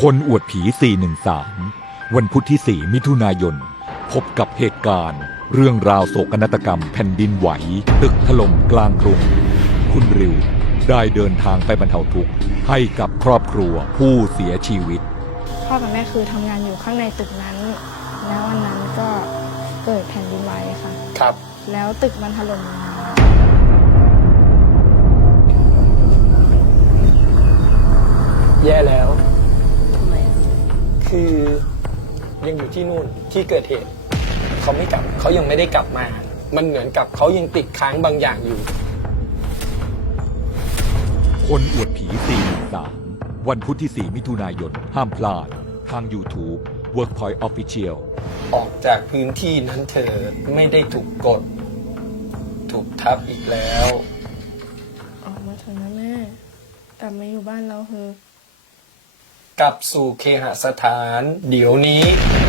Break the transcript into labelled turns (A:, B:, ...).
A: คนอวดผี 413 วันพุธที่ 4 มิถุนายน พบกับเหตุการณ์ เรื่องราวโศกนาฏกรรมแผ่นดินไหว ตึกถล่มกลางกรุง คุณริวได้เดินทางไปบรรเทาทุกข์ให้กับครอบครัวผู้เสียชีวิต
B: พ่อกับแม่คือทำงานอยู่ข้างในตึกนั้น แล้ววันนั้นก็เกิดแผ่นดินไหวค่ะ
C: ครับ
B: แล้วตึกมันถล่มลงมา
C: แย่แล้วคือยังอยู่ที่นู่นที่เกิดเหตุเขาไม่กลับเขายังไม่ได้กลับมา มันเหมือนกับเขายังติดค้างบางอย่างอยู่
A: คนอวดผี 413 วันพุธที่ 4 มิถุนายน ห้ามพลาด ทาง YouTube Workpoint Official
C: ออกจากพื้นที่นั้นเธอไม่ได้ถูกกด ถูกทับอีกแล้ว
B: ออกมาเถอะนะแม่ กลับมาอยู่บ้านเราเถอะ
C: กลับสู่เคหสถาน เดี๋ยวนี้